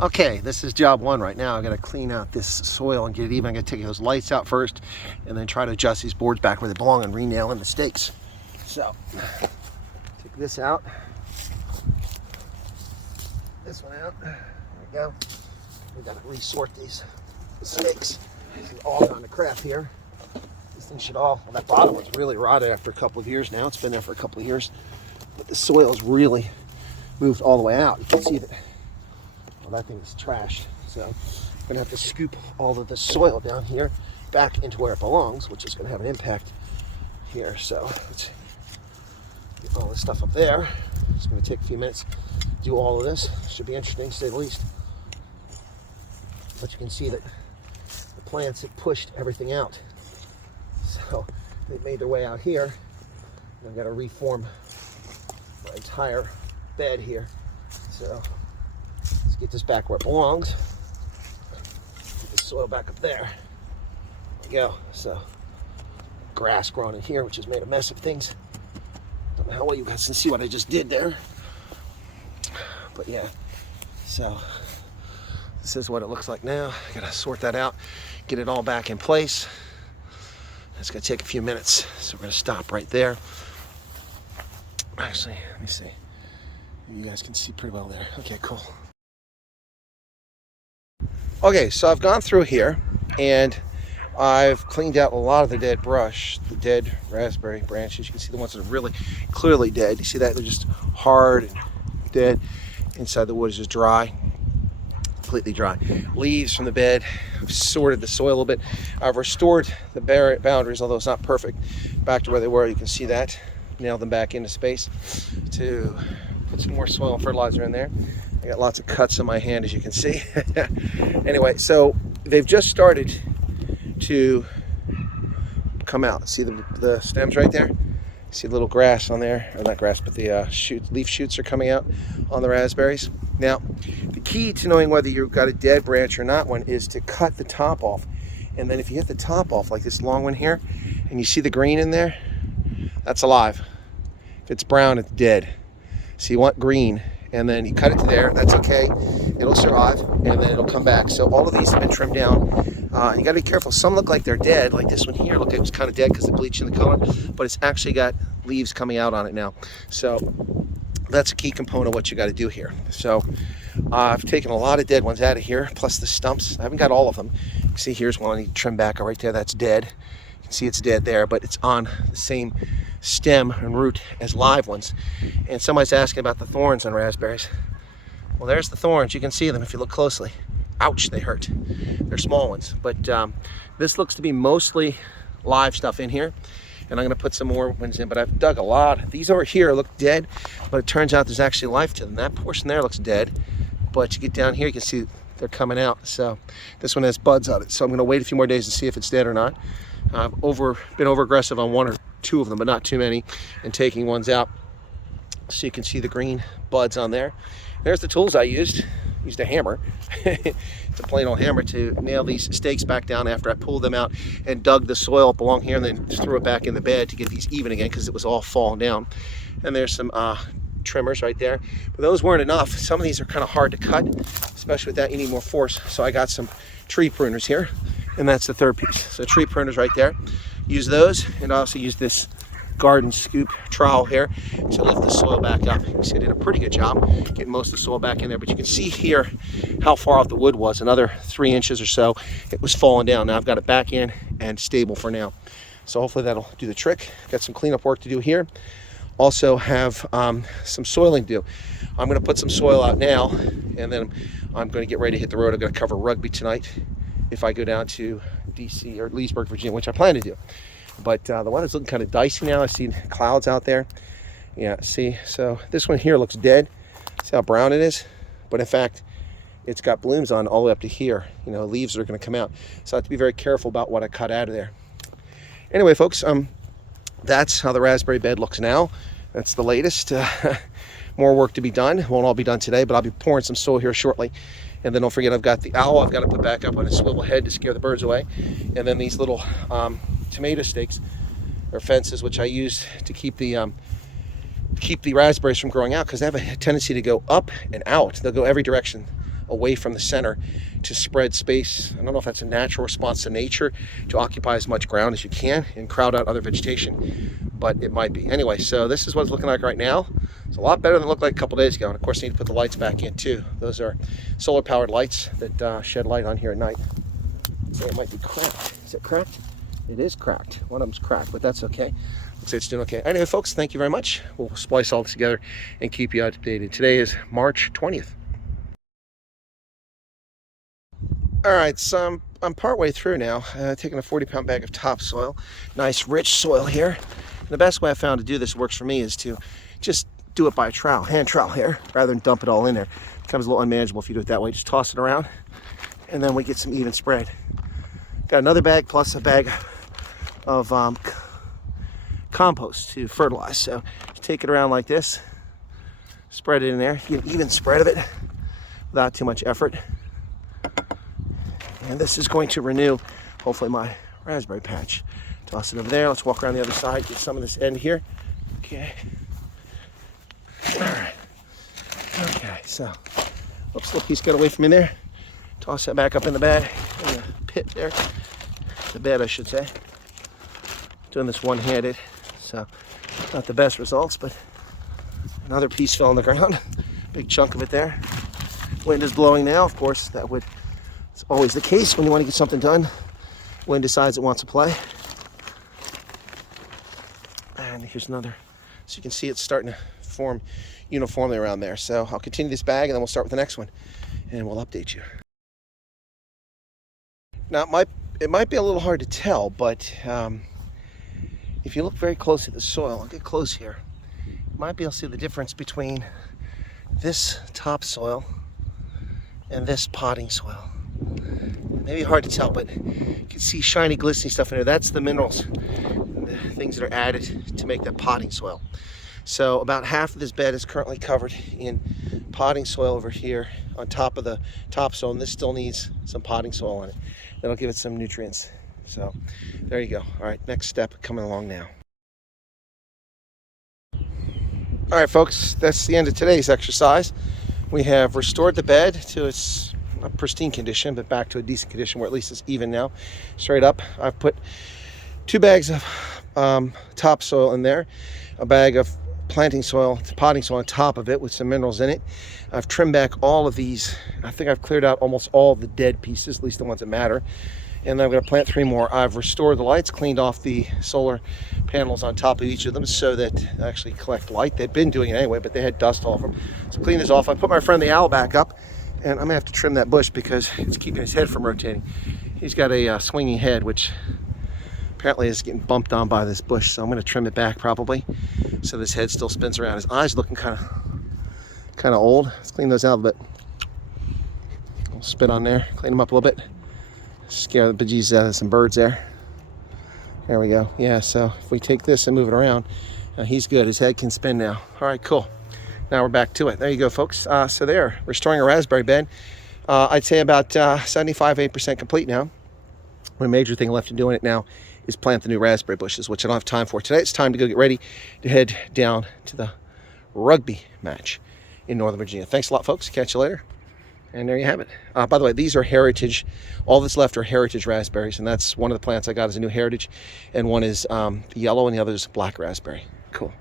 Okay, this is job one right now. I gotta clean out this soil and get it even. I'm gonna take those lights out first and then try to adjust these boards back where they belong and re-nail in the stakes. So, take this out. This one out. There we go. We gotta resort these stakes. This is all gone to crap here. This thing should all, well, that bottom one's really rotted after a couple of years now. It's been there for a couple of years. But the soil's really moved all the way out. You can see that. That thing is trashed, so I'm gonna have to scoop all of the soil down here back into where it belongs, which is gonna have an impact here. So let's get all this stuff up there. It's gonna take a few minutes to do all of this. Should be interesting, to say the least. But you can see that the plants have pushed everything out, so they made their way out here. I've got to reform my entire bed here. So get this back where it belongs. Get the soil back up there. There we go. So, grass growing in here, which has made a mess of things. Don't know how well you guys can see what I just did there. But yeah, so this is what it looks like now. I gotta sort that out, get it all back in place. It's gonna take a few minutes, so we're gonna stop right there. Actually, let me see. You guys can see pretty well there. Okay, cool. Okay, so I've gone through here and I've cleaned out a lot of the dead brush, the dead raspberry branches. You can see the ones that are really clearly dead. You see that? They're just hard and dead. Inside the wood is just dry, completely dry. Leaves from the bed. I've sorted the soil a little bit. I've restored the boundaries, although it's not perfect, back to where they were. You can see that. Nailed them back into space to put some more soil and fertilizer in there. I got lots of cuts on my hand, as you can see. Anyway, so they've just started to come out. See the stems right there? See a little grass on there, or not grass, but the leaf shoots are coming out on the raspberries. Now, the key to knowing whether you've got a dead branch or not one is to cut the top off. And then if you get the top off, like this long one here, and you see the green in there, that's alive. If it's brown, it's dead. So you want green. And then you cut it to there, that's okay. It'll survive, and then it'll come back. So all of these have been trimmed down. You gotta be careful. Some look like they're dead, like this one here. Look, it was kind of dead because it bleached in the color, but it's actually got leaves coming out on it now. So that's a key component of what you gotta do here. So I've taken a lot of dead ones out of here, plus the stumps. I haven't got all of them. You can see here's one I need to trim back right there, that's dead. You can see it's dead there, but it's on the same stem and root as live ones. And somebody's asking about the thorns on raspberries. Well, there's the thorns. You can see them if you look closely. Ouch, they hurt. They're small ones. But this looks to be mostly live stuff in here. And I'm gonna put some more ones in, but I've dug a lot. These over here look dead, but it turns out there's actually life to them. That portion there looks dead, but you get down here, you can see they're coming out. So this one has buds on it. So I'm gonna wait a few more days to see if it's dead or not. I've been over aggressive on one or two of them, but not too many, and taking ones out. So you can see the green buds on there. There's the tools I used. Used a hammer. It's a plain old hammer to nail these stakes back down after I pulled them out and dug the soil up along here and then threw it back in the bed to get these even again because it was all falling down. And there's some trimmers right there, but those weren't enough. Some of these are kind of hard to cut, especially with that you need more force. So I got some tree pruners here, and that's the third piece. So tree pruners right there. Use those, and I also use this garden scoop trowel here to lift the soil back up. You see I did a pretty good job getting most of the soil back in there, but you can see here how far off the wood was. Another 3 inches or so, it was falling down. Now I've got it back in and stable for now. So hopefully that'll do the trick. Got some cleanup work to do here. Also have some soiling to do. I'm gonna put some soil out now, and then I'm gonna get ready to hit the road. I'm gonna cover rugby tonight if I go down to DC or Leesburg, Virginia, which I plan to do. But the weather's looking kind of dicey now. I see clouds out there. Yeah, see, so this one here looks dead. See how brown it is? But in fact, it's got blooms on all the way up to here. You know, leaves are gonna come out. So I have to be very careful about what I cut out of there. Anyway, folks, that's how the raspberry bed looks now. That's the latest. More work to be done. Won't all be done today, but I'll be pouring some soil here shortly. And then don't forget, I've got the owl I've got to put back up on a swivel head to scare the birds away. And then these little tomato stakes or fences, which I use to keep the raspberries from growing out, because they have a tendency to go up and out. They'll go every direction away from the center to spread space. I don't know if that's a natural response to nature to occupy as much ground as you can and crowd out other vegetation, but it might be. Anyway, so this is what it's looking like right now. It's a lot better than it looked like a couple days ago. And of course, I need to put the lights back in too. Those are solar powered lights that shed light on here at night. So it might be cracked. Is it cracked? It is cracked. One of them's cracked, but that's okay. Looks like it's doing okay. Anyway, folks, thank you very much. We'll splice all this together and keep you updated. Today is March 20th. All right, so I'm partway through now. Taking a 40-pound bag of topsoil. Nice, rich soil here. And the best way I found to do this works for me is to just do it by a trowel, hand trowel here, rather than dump it all in there. It becomes a little unmanageable if you do it that way. Just toss it around, and then we get some even spread. Got another bag plus a bag of compost to fertilize. So just take it around like this, spread it in there, get an even spread of it without too much effort. And this is going to renew, hopefully, my raspberry patch. Toss it over there. Let's walk around the other side, get some of this end here. Okay. All right. Okay, so, oops, little piece got away from me there. Toss that back up in the bed, in the pit there. The bed, I should say. Doing this one-handed, so not the best results, but another piece fell on the ground. Big chunk of it there. Wind is blowing now, of course. It's always the case when you want to get something done. Wind decides it wants to play. And here's another. So you can see it's starting to form uniformly around there. So I'll continue this bag and then we'll start with the next one and we'll update you. Now it might be a little hard to tell, but if you look very close at the soil, I'll get close here, you might be able to see the difference between this topsoil and this potting soil. Maybe hard to tell, but you can see shiny, glistening stuff in there. That's the minerals, the things that are added to make that potting soil. So about half of this bed is currently covered in potting soil over here on top of the topsoil, and this still needs some potting soil on it. That'll give it some nutrients. So there you go. All right, next step coming along now. All right, folks, that's the end of today's exercise. We have restored the bed to its not pristine condition, but back to a decent condition where at least it's even now, straight up. I've put 2 bags of topsoil in there, a bag of planting soil, potting soil on top of it with some minerals in it. I've trimmed back all of these. I think I've cleared out almost all the dead pieces, at least the ones that matter. And then I'm going to plant 3 more. I've restored the lights, cleaned off the solar panels on top of each of them so that they actually collect light. They've been doing it anyway, but they had dust all over them. So clean this off. I put my friend the owl back up, and I'm going to have to trim that bush because it's keeping his head from rotating. He's got a swinging head, which apparently is getting bumped on by this bush. So I'm going to trim it back probably so this head still spins around. His eyes looking kind of old. Let's clean those out a bit. We'll spit on there, clean them up a little bit. Scare the bejesus out of some birds there. There we go. Yeah, so if we take this and move it around, he's good. His head can spin now. All right, cool. Now we're back to it. There you go, folks. So there, restoring a raspberry bed. I'd say about 75-80% complete now. The major thing left in doing it now is plant the new raspberry bushes, which I don't have time for today. It's time to go get ready to head down to the rugby match in Northern Virginia. Thanks a lot, folks. Catch you later. And there you have it. By the way, these are heritage. All that's left are heritage raspberries, and that's one of the plants I got as a new heritage, and one is yellow and the other is black raspberry. Cool.